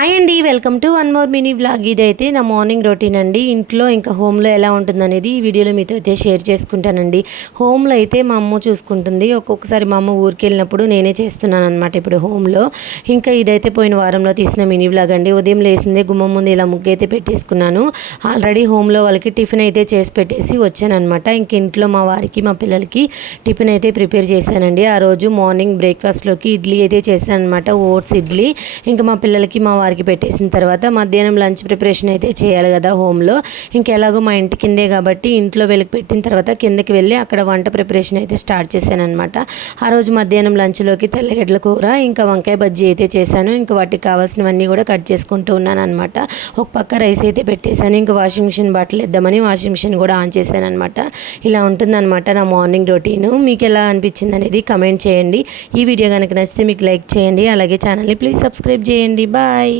Hi అండి, welcome to one more mini vlog. ఇదైతే నా మార్నింగ్ రొటీన్ అండి. ఇంట్లో ఇంకా హోమ్లో ఎలా ఉంటుందనేది ఈ వీడియోలో మీతో అయితే షేర్ చేసుకుంటానండి. హోమ్లో అయితే మా అమ్మ చూసుకుంటుంది. ఒక్కొక్కసారి మా అమ్మ ఊరికి వెళ్ళినప్పుడు నేనే చేస్తున్నాను అనమాట ఇప్పుడు హోమ్లో. ఇంకా ఇదైతే పోయిన వారంలో తీసిన మినీ వ్లాగ్ అండి. ఉదయం లేసిందే గుమ్మం ముందు ఇలా ముగ్గు అయితే పెట్టేసుకున్నాను. ఆల్రెడీ హోమ్లో వాళ్ళకి టిఫిన్ అయితే చేసి పెట్టేసి వచ్చానమాట. ఇంక ఇంట్లో మా వారికి మా పిల్లలకి టిఫిన్ అయితే ప్రిపేర్ చేశానండి. ఆ రోజు మార్నింగ్ బ్రేక్ఫాస్ట్లోకి ఇడ్లీ అయితే చేశాను అనమాట, ఓట్స్ ఇడ్లీ. ఇంకా మా పిల్లలకి మా వారికి పెట్టేసిన తర్వాత మధ్యాహ్నం లంచ్ ప్రిపరేషన్ అయితే చేయాలి కదా హోమ్లో. ఇంకెలాగో మా ఇంటి కిందే కాబట్టి ఇంట్లో వెలికి పెట్టిన తర్వాత కిందకి వెళ్ళి అక్కడ వంట ప్రిపరేషన్ అయితే స్టార్ట్ చేశాను అనమాట. ఆ రోజు మధ్యాహ్నం లంచ్లోకి తెల్లగడ్డల కూర ఇంకా వంకాయ బజ్జీ అయితే చేశాను. ఇంకా వాటికి కావాల్సినవన్నీ కూడా కట్ చేసుకుంటూ ఉన్నాను అనమాట. ఒక పక్క రైస్ అయితే పెట్టేశాను. ఇంకా వాషింగ్ మిషన్ బట్టలు ఇద్దామని వాషింగ్ మిషన్ కూడా ఆన్ చేశాను అనమాట. ఇలా ఉంటుందన్నమాట నా మార్నింగ్ రొటీను. మీకు ఎలా అనిపించింది అనేది కమెంట్ చేయండి. ఈ వీడియో కనుక నచ్చితే మీకు లైక్ చేయండి, అలాగే ఛానల్ని ప్లీజ్ సబ్స్క్రైబ్ చేయండి. బాయ్.